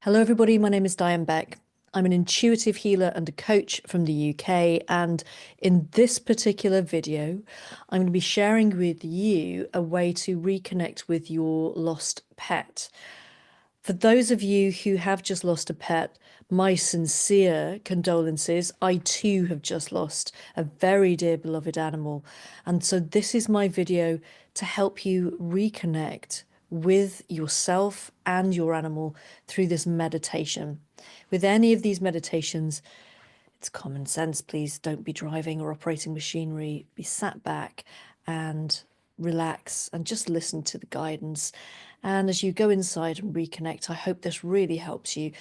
Hello, everybody. My name is Diane Beck. I'm an intuitive healer and a coach from the UK. And in this particular video, I'm going to be sharing with you a way to reconnect with your lost pet. For those of you who have just lost a pet, my sincere condolences. I too have just lost a very dear beloved animal. And so this is my video to help you reconnect with yourself and your animal through this meditation. With any of these meditations, it's common sense. Please don't be driving or operating machinery. Be sat back and relax and just listen to the guidance. And as you go inside and reconnect, I hope this really helps you.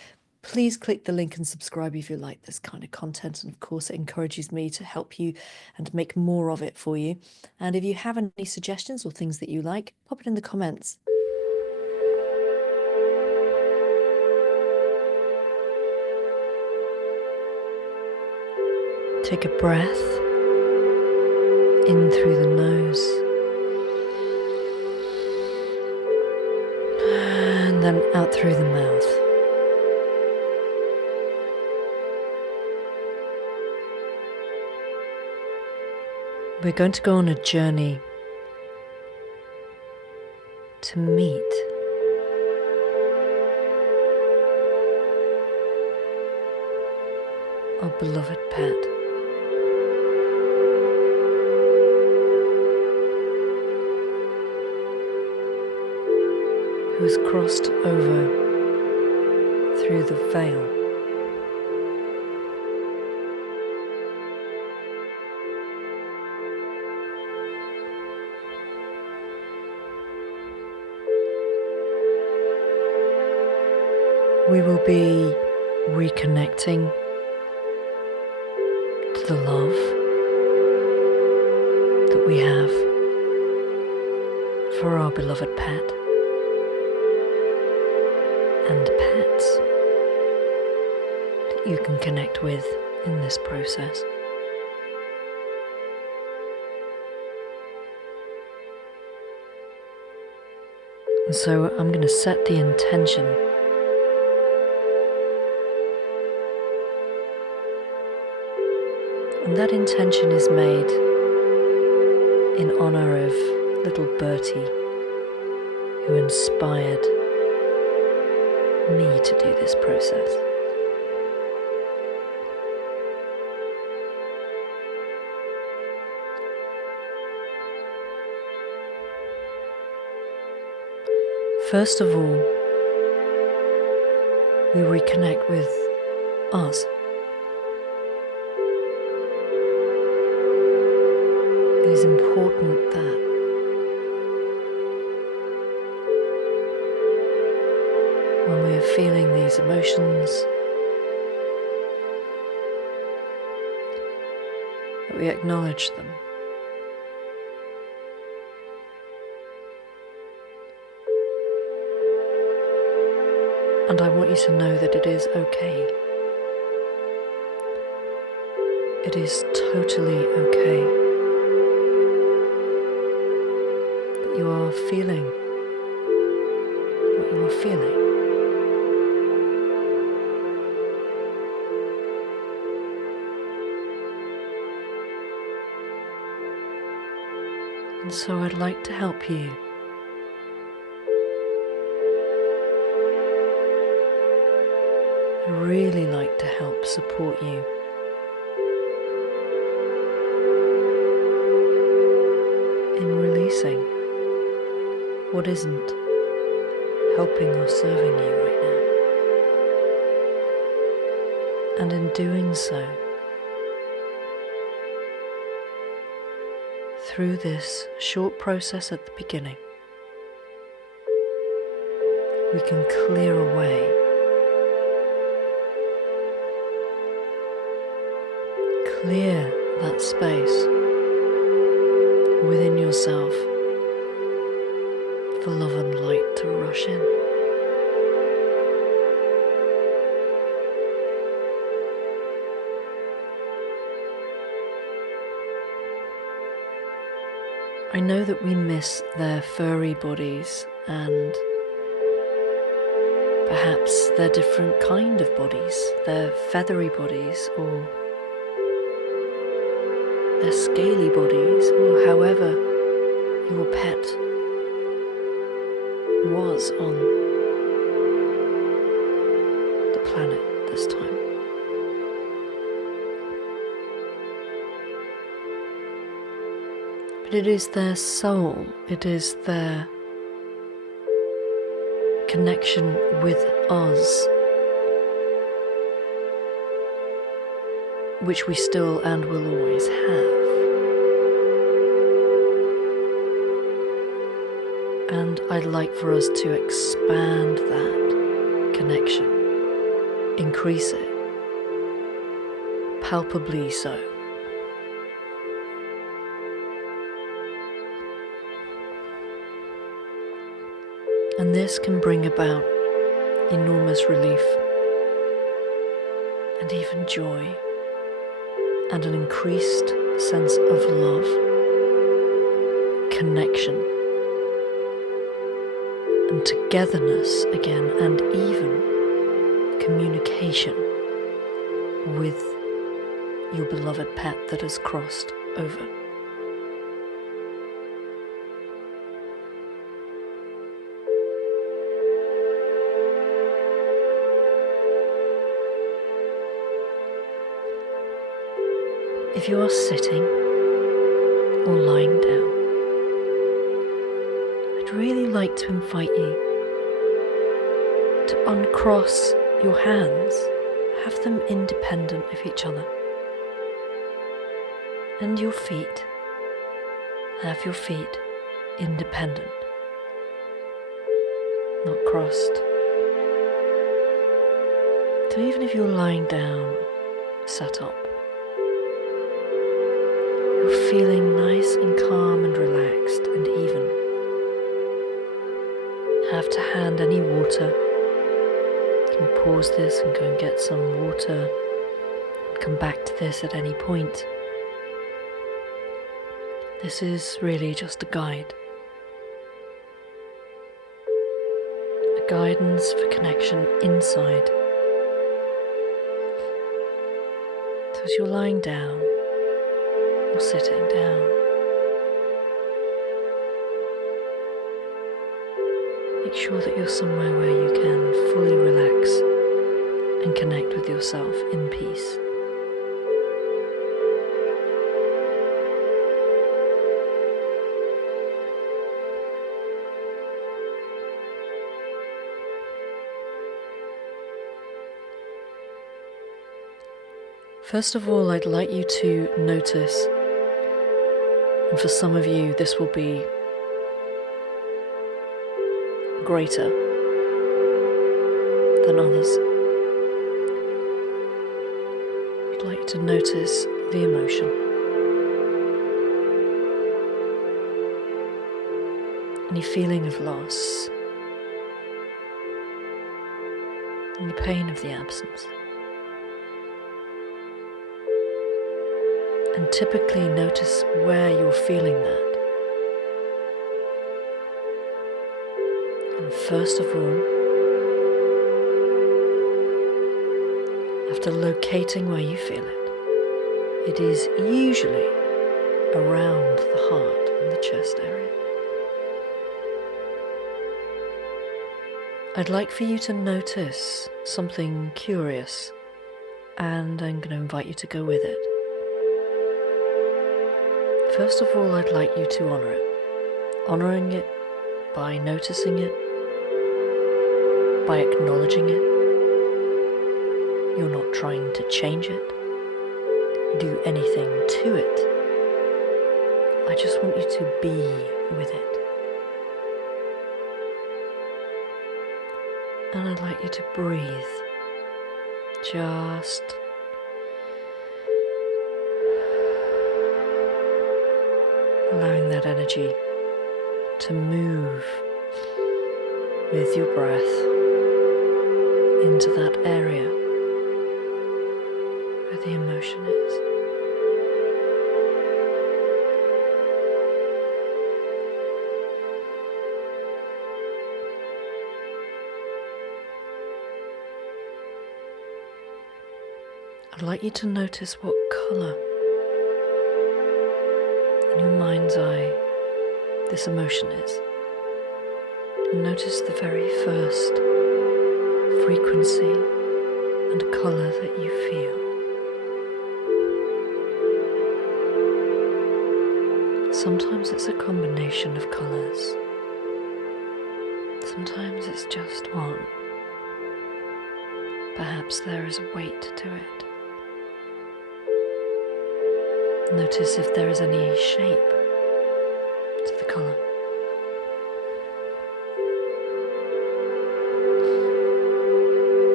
Please click the link and subscribe if you like this kind of content. And of course, it encourages me to help you and make more of it for you. And if you have any suggestions or things that you like, pop it in the comments. Take a breath in through the nose and then out through the mouth. We're going to go on a journey to meet our beloved pet. Who has crossed over through the veil. We will be reconnecting to the love that we have for our beloved pet and pets that you can connect with in this process. And so I'm going to set the intention and that intention is made in honor of little Bertie, who inspired me to do this process. First of all, we reconnect with us. It is important that when we are feeling these emotions, that we acknowledge them. And I want you to know that it is okay. It is totally okay that you are feeling what you are feeling. And so I'd like to help you I'd really like to help support you in releasing what isn't helping or serving you right now. And in doing so, through this short process at the beginning, we can clear away that space within yourself for love and light to rush in. I know that we miss their furry bodies and Perhaps they're different kind of bodies. They're feathery bodies, or they're scaly bodies, or however your pet was on the planet this time. But it is their soul, it is their connection with us, which we still and will always have. And I'd like for us to expand that connection, increase it, palpably so. And this can bring about enormous relief and even joy and an increased sense of love, connection, and togetherness again, and even communication with your beloved pet that has crossed over. If you are sitting or lying down, I'd really like to invite you to uncross your hands, have them independent of each other, and your feet, have your feet independent, not crossed. So even if you're lying down, sat up, you're feeling nice and calm and relaxed and even. Have to hand any water. You can pause this and go and get some water and come back to this at any point. This is really just a guide. A guidance for connection inside. So as you're lying down, or sitting down, make sure that you're somewhere where you can fully relax and connect with yourself in peace. First of all, I'd like you to notice, and for some of you this will be greater than others, I'd like you to notice the emotion, any feeling of loss, any pain of the absence. And typically notice where you're feeling that. And first of all, after locating where you feel it, it is usually around the heart and the chest area. I'd like for you to notice something curious, and I'm going to invite you to go with it. First of all, I'd like you to honour it. Honouring it by noticing it, by acknowledging it. You're not trying to change it, do anything to it. I just want you to be with it. And I'd like you to breathe. Just allowing that energy to move with your breath into that area where the emotion is. I'd like you to notice what colour in your mind's eye this emotion is. And notice the very first frequency and colour that you feel. Sometimes it's a combination of colours. Sometimes it's just one. Perhaps there is a weight to it. Notice if there is any shape to the colour.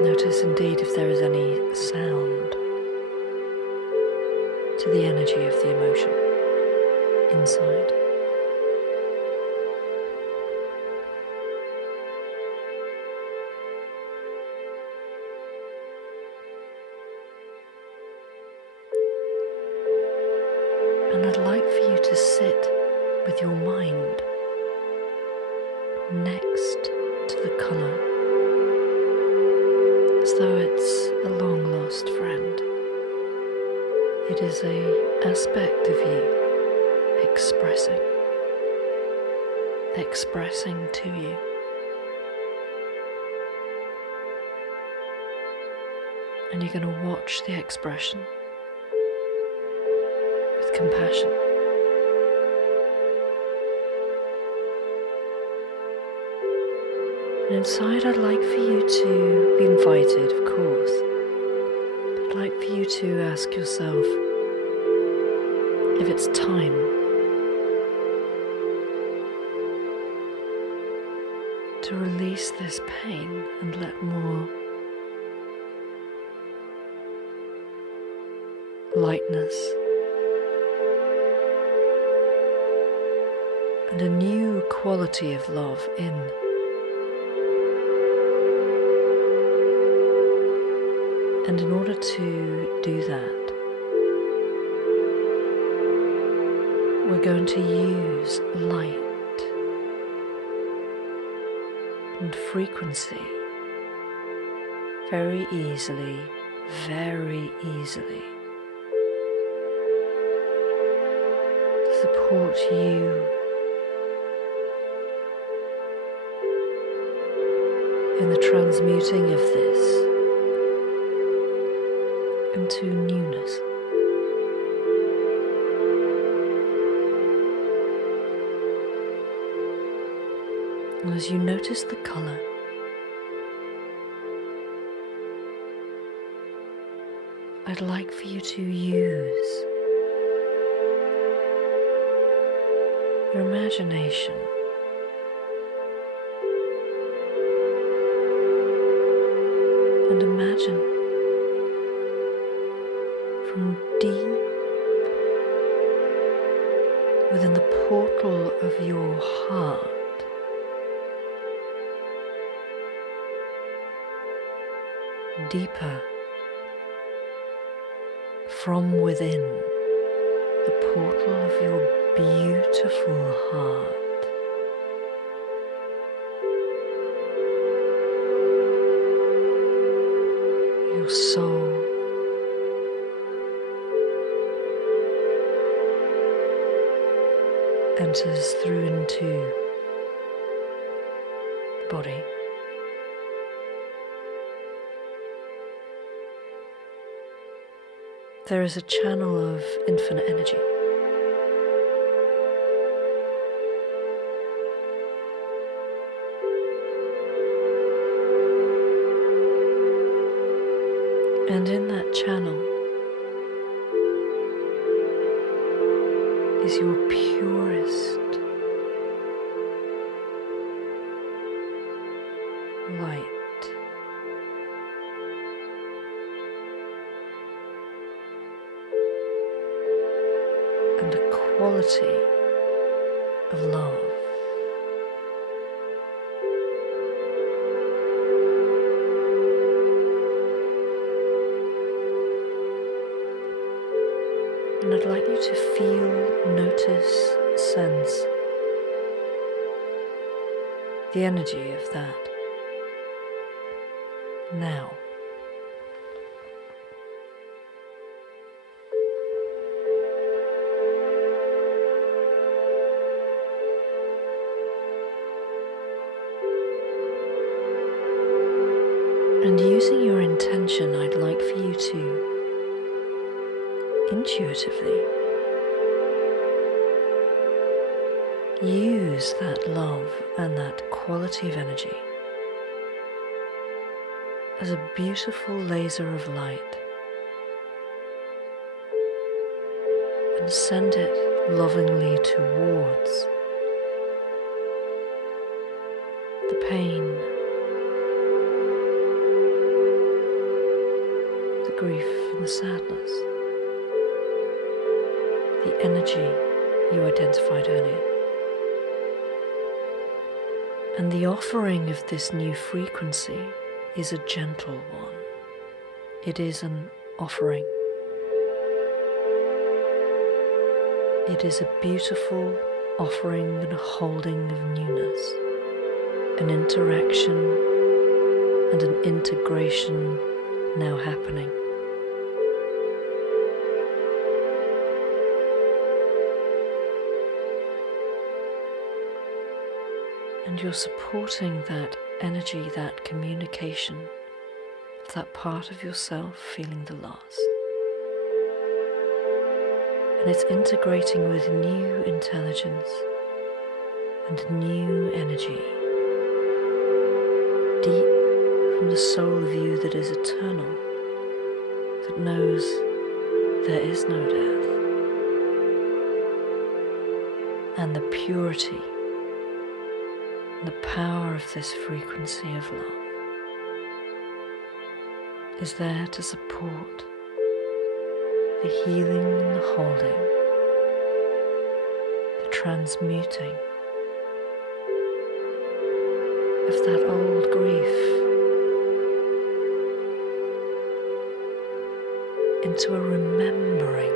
Notice indeed if there is any sound to the energy of the emotion inside. And I'd like for you to sit with your mind next to the colour, as though it's a long-lost friend. It is an aspect of you expressing to you. And you're going to watch the expression with compassion. And inside, I'd like for you to be invited, of course, but I'd like for you to ask yourself if it's time to release this pain and let more lightness and a new quality of love in. And in order to do that, we're going to use light and frequency very easily to support you in the transmuting of this into newness. And as you notice the colour, I'd like for you to use your imagination and imagine from deep within the portal of your heart deeper from within the portal of your beautiful heart, your soul enters through into the body. There is a channel of infinite energy. And in that channel is your purest light. And a quality of love. And I'd like you to feel, notice, sense the energy of that now. And using your intention, I'd like for you to intuitively use that love and that quality of energy as a beautiful laser of light, and send it lovingly towards the pain, the grief and the sadness, the energy you identified earlier. And the offering of this new frequency is a gentle one. It is an offering. It is a beautiful offering and a holding of newness, an interaction and an integration now happening. And you're supporting that energy, that communication of that part of yourself feeling the loss. And it's integrating with new intelligence and new energy, deep from the soul of you that is eternal, that knows there is no death, and the purity and the power of this frequency of love is there to support the healing and the holding, the transmuting of that old grief into a remembering,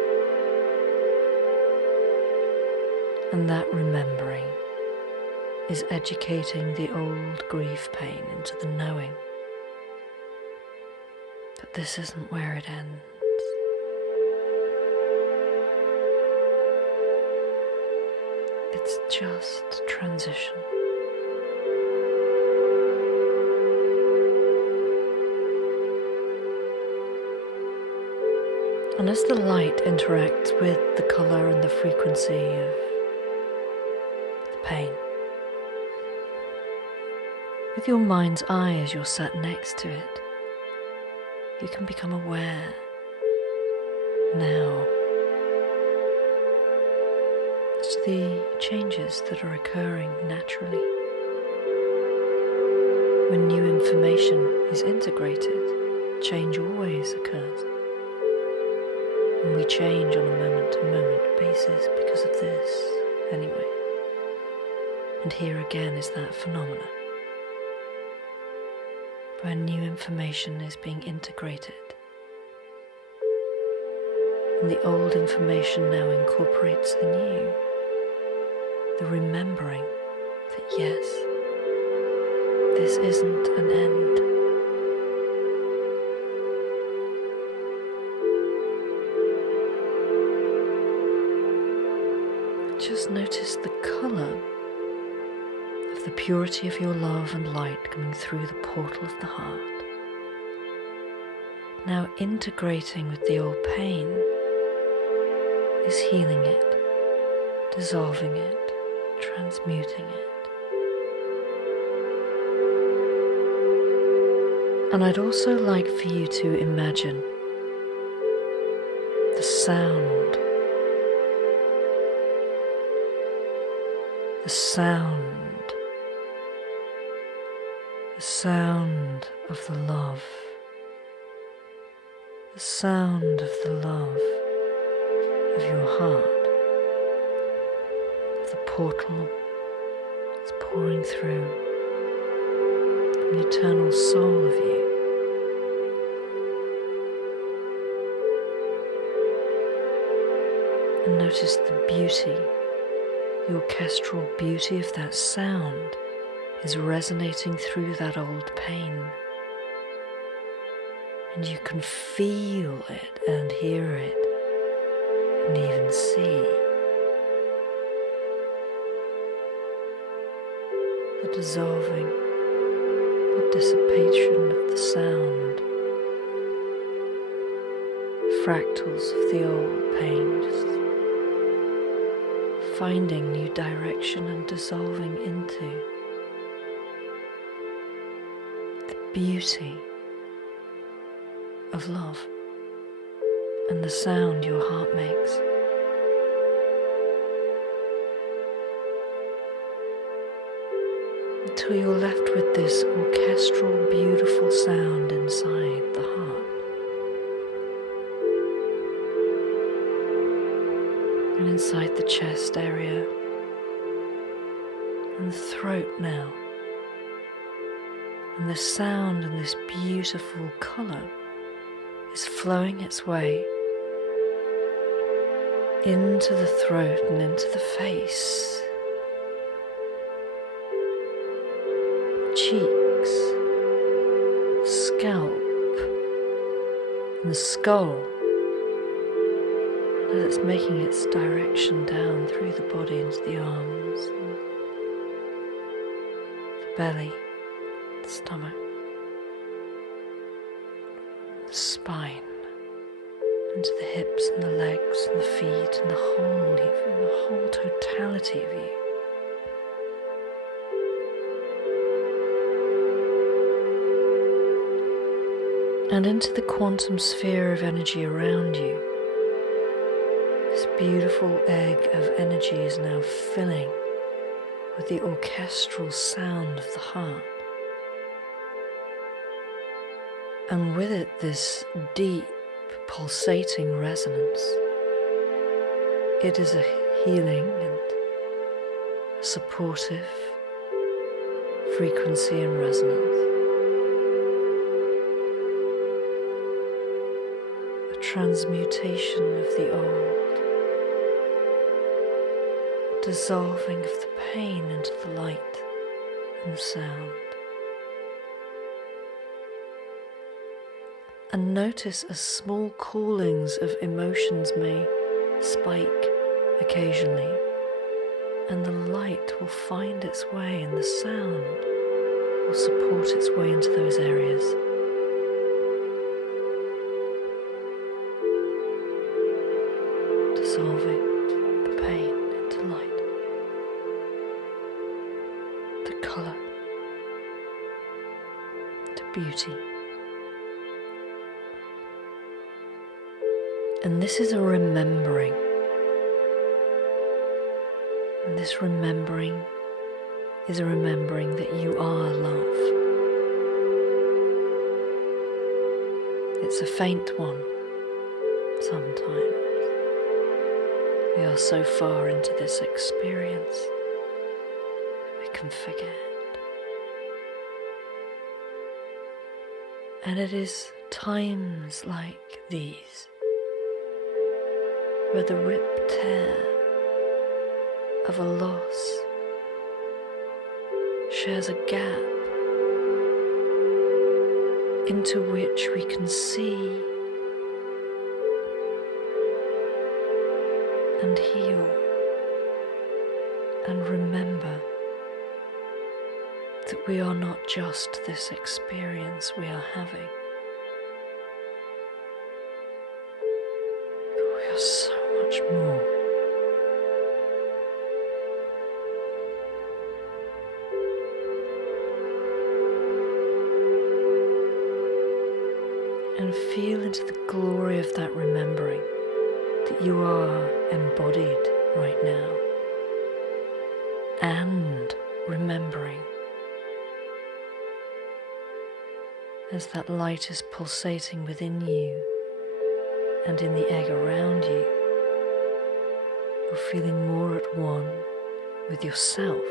and that remembering is educating the old grief pain into the knowing that this isn't where it ends. It's just transition. And as the light interacts with the color and the frequency of the pain, with your mind's eye as you're sat next to it, you can become aware now as to the changes that are occurring naturally. When new information is integrated, change always occurs. And we change on a moment-to-moment basis because of this anyway. And here again is that phenomenon where new information is being integrated, and the old information now incorporates the new, the remembering that yes, this isn't an end. Just notice the color of the purity of your love and light coming through the portal of the heart, now integrating with the old pain, is healing it, dissolving it, transmuting it. And I'd also like for you to imagine the sound of the love, the sound of the love of your heart, the portal that's pouring through from the eternal soul of you. And notice the beauty, the orchestral beauty of that sound is resonating through that old pain. And you can feel it and hear it and even see the dissolving, the dissipation of the sound fractals of the old pain, just finding new direction and dissolving into the beauty of love and the sound your heart makes. Until you're left with this orchestral, beautiful sound inside the heart. And inside the chest area and the throat now. And the sound and this beautiful colour is flowing its way into the throat and into the face, cheeks, scalp, and the skull. And it's making its direction down through the body into the arms, and the belly, the stomach, the spine, into the hips and the legs and the feet and the whole totality of you. And into the quantum sphere of energy around you. This beautiful egg of energy is now filling with the orchestral sound of the heart. And with it, this deep, pulsating resonance. It is a healing and a supportive frequency and resonance. A transmutation of the old, dissolving of the pain into the light and the sound. And notice as small coolings of emotions may spike occasionally, and the light will find its way and the sound will support its way into those areas. Dissolving the pain into light, the colour, the beauty. And this is a remembering. And this remembering is a remembering that you are love. It's a faint one sometimes. We are so far into this experience that we can forget. And it is times like these where the rip-tear of a loss shares a gap into which we can see and heal and remember that we are not just this experience we are having, but we are so much more. And feel into the glory of that remembering that you are embodied right now, and remembering as that light is pulsating within you and in the egg around you. You're feeling more at one with yourself.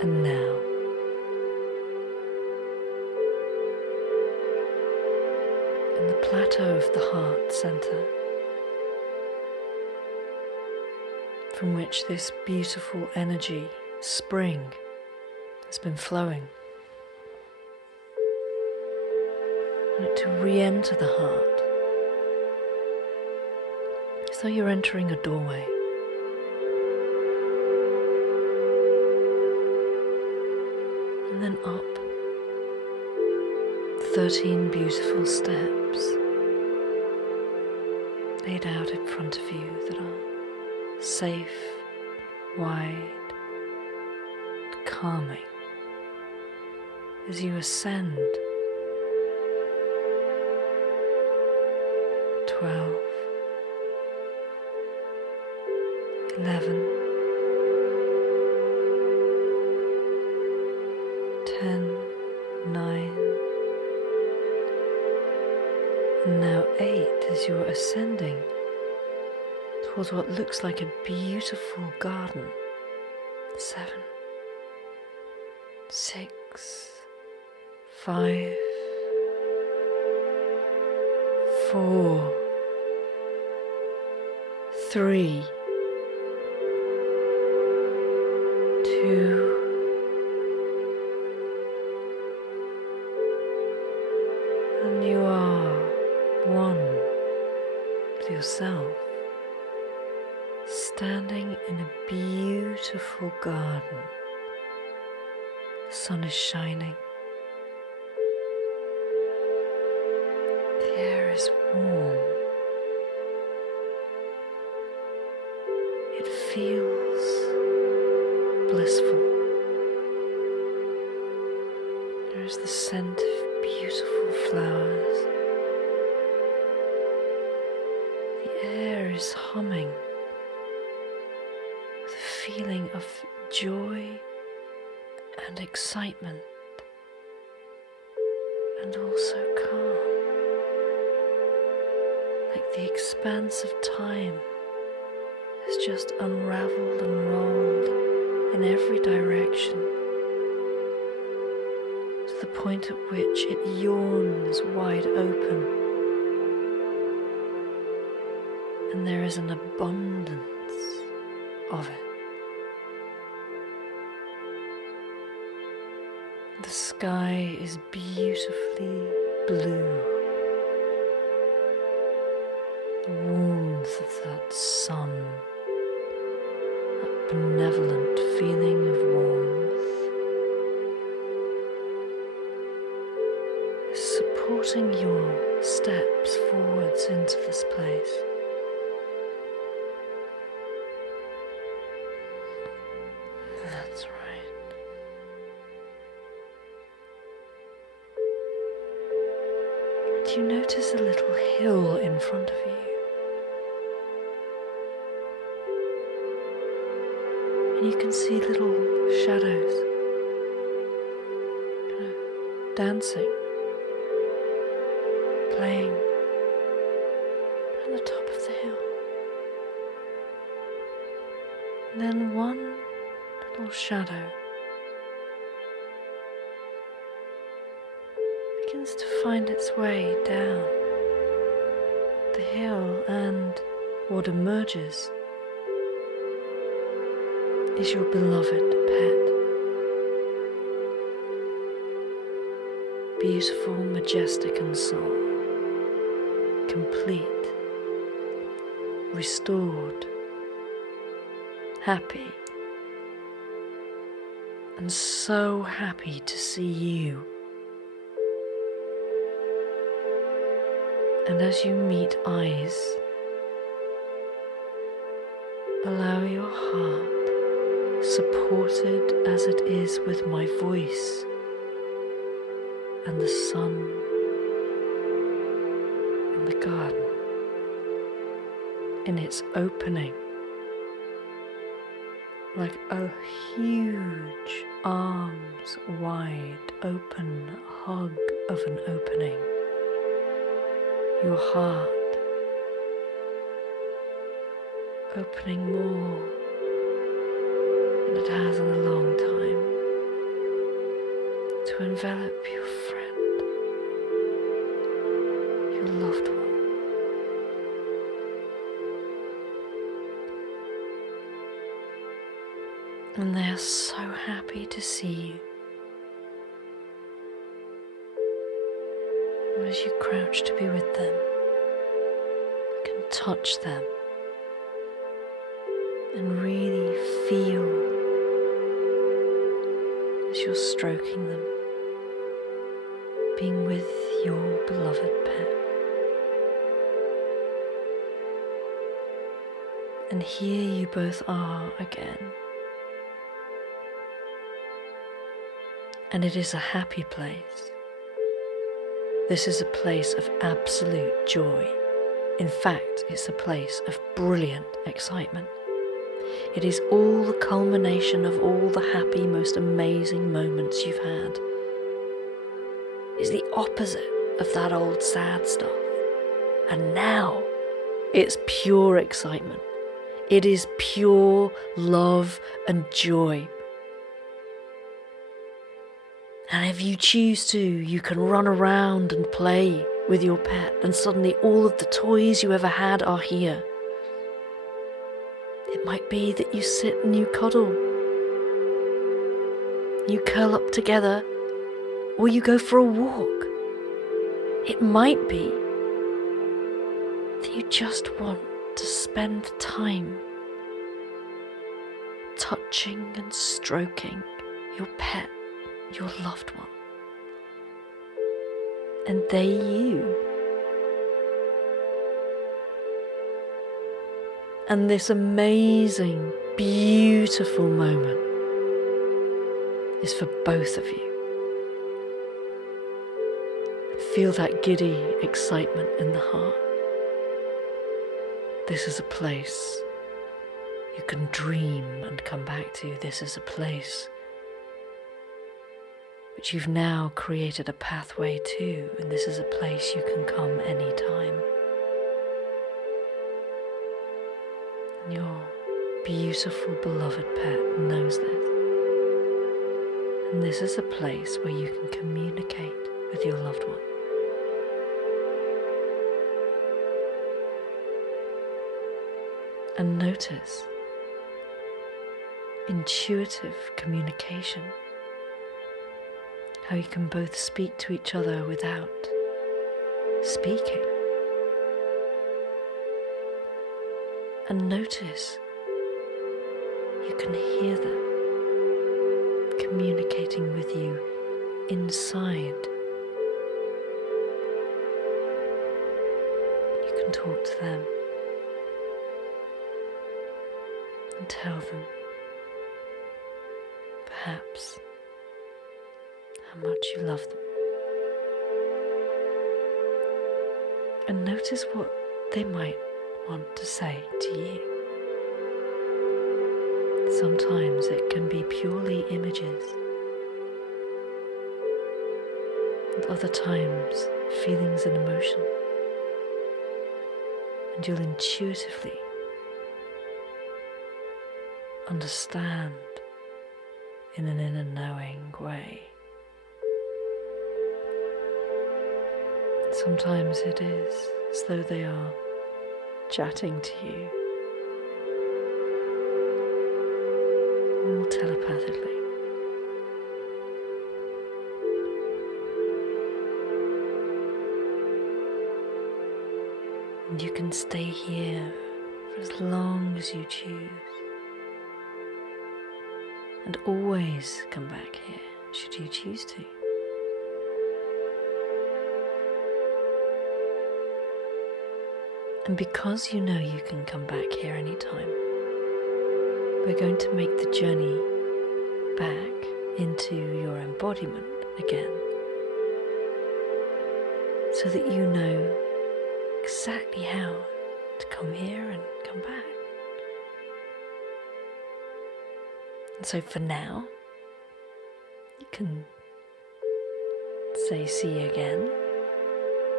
And now, in the plateau of the heart center, from which this beautiful energy, spring, has been flowing, and it to re-enter the heart, as though you're entering a doorway. And then up 13 beautiful steps laid out in front of you that are safe, wide, and calming as you ascend. 12, 11, 10, 9, and now 8 as you're ascending towards what looks like a beautiful garden. 7, 6, 5, 4, 3, 2, and you are one with yourself, standing in a beautiful garden. The sun is shining. The air is warm. It feels blissful. There is the scent of beautiful flowers. The air is humming with a feeling of joy and excitement, and also calm, like the expanse of time has just unraveled and rolled in every direction to the point at which it yawns wide open, and there is an abundance of it. The sky is beautifully blue. The warmth of that sun, that benevolent feeling of warmth, is supporting your steps forwards into this place. That's right. You notice a little hill in front of you. And you can see little shadows kind of dancing, playing on the top of the hill. And then one little shadow begins to find its way down the hill, and what emerges is your beloved pet. Beautiful, majestic and soul, complete, restored, happy, and so happy to see you. And as you meet eyes, allow your heart, supported as it is with my voice and the sun and the garden, in its opening, like a huge arms wide open hug of an opening. Your heart opening more than it has in a long time to envelop your friend, your loved one. And they are so happy to see you. And as you crouch to be with them, you can touch them and really feel as you're stroking them being with your beloved pet. And here you both are again. And it is a happy place. This is a place of absolute joy. In fact, it's a place of brilliant excitement. It is all the culmination of all the happy, most amazing moments you've had. It's the opposite of that old sad stuff. And now it's pure excitement. It is pure love and joy. And if you choose to, you can run around and play with your pet, and suddenly all of the toys you ever had are here. It might be that you sit and you cuddle, you curl up together, or you go for a walk. It might be that you just want to spend time touching and stroking your pet, your loved one. And they you. And this amazing, beautiful moment is for both of you. Feel that giddy excitement in the heart. This is a place you can dream and come back to. This is a place which you've now created a pathway to, and this is a place you can come anytime. And your beautiful beloved pet knows this. And this is a place where you can communicate with your loved one. And notice intuitive communication. How you can both speak to each other without speaking. And notice you can hear them communicating with you inside. You can talk to them and tell them, perhaps, how much you love them. And notice what they might want to say to you. Sometimes it can be purely images, and other times feelings and emotion. And you'll intuitively understand in an inner knowing way. Sometimes it is as though they are chatting to you, all telepathically. And you can stay here for as long as you choose, and always come back here should you choose to. And because you know you can come back here anytime, we're going to make the journey back into your embodiment again, so that you know exactly how to come here and come back. And so for now, you can say see you again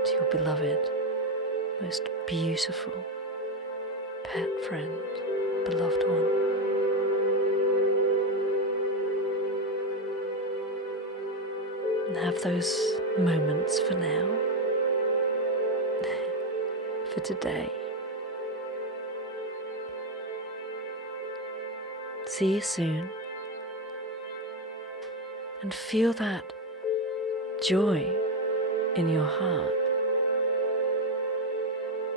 to your beloved, most beautiful pet friend, beloved one. And have those moments for now, for today. See you soon, and feel that joy in your heart,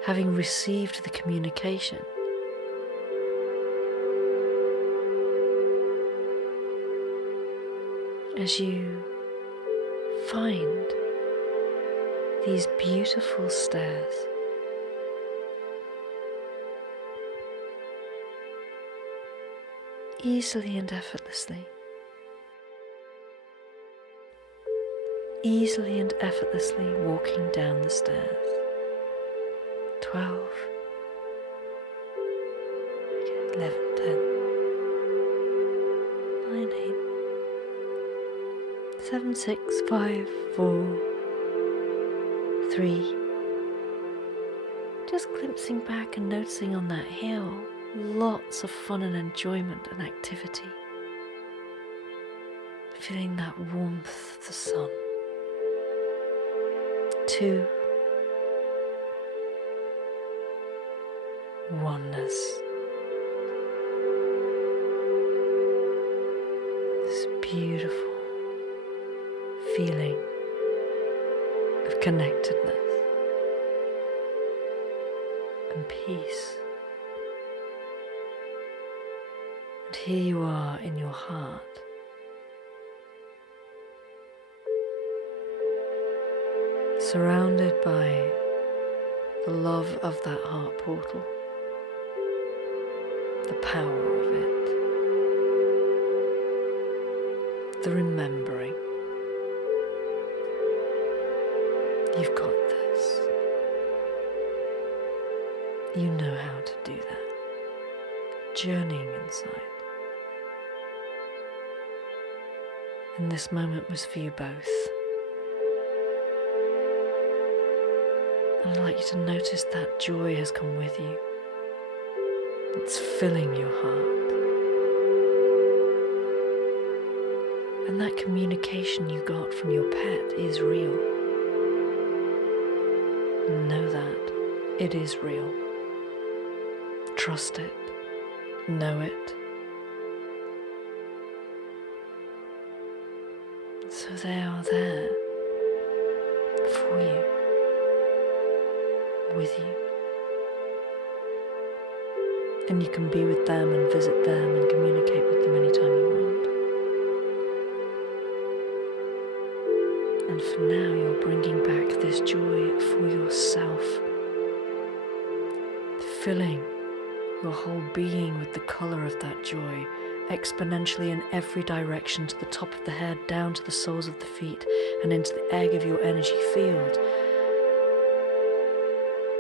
having received the communication. As you find these beautiful stairs. Easily and effortlessly. Easily and effortlessly walking down the stairs. 12, 11, 10, 9, 8, 7, 6, 5, 4, 3. Just glimpsing back and noticing on that hill lots of fun and enjoyment and activity. Feeling that warmth of the sun. 2. Oneness. This beautiful feeling of connectedness and peace. And here you are in your heart. Surrounded by the love of that heart portal, the power of it, the remembering. You've got this. You know how to do that. Journeying inside. And this moment was for you both. I'd like you to notice that joy has come with you. It's filling your heart. And that communication you got from your pet is real. Know that it is real. Trust it. Know it. So they are there for you. With you, and you can be with them and visit them and communicate with them anytime you want. And for now, you're bringing back this joy for yourself, filling your whole being with the color of that joy, exponentially in every direction, to the top of the head, down to the soles of the feet, and into the egg of your energy field.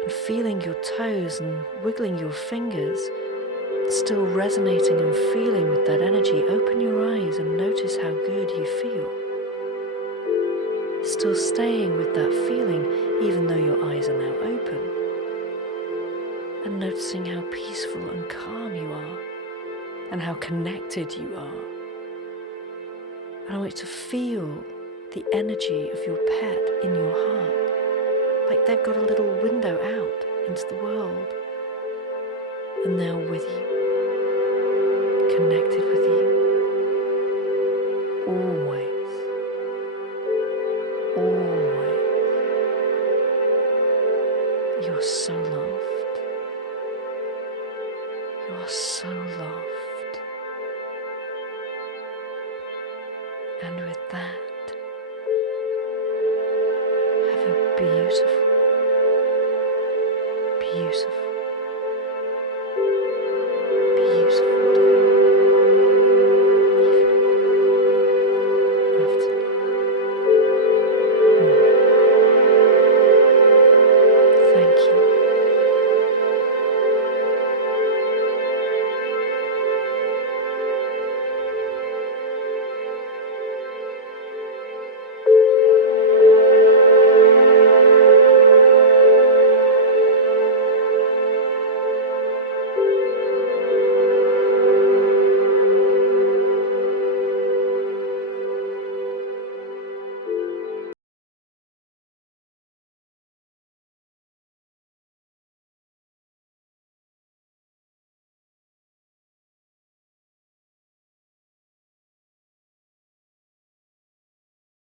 And feeling your toes and wiggling your fingers, still resonating and feeling with that energy. Open your eyes and notice how good you feel. Still staying with that feeling even though your eyes are now open. And noticing how peaceful and calm you are and how connected you are. And I want you to feel the energy of your pet in your heart. Like they've got a little window out into the world, and they're with you, connected with you, always, always. You're so loved. You are so loved. And with that, have a beautiful, beautiful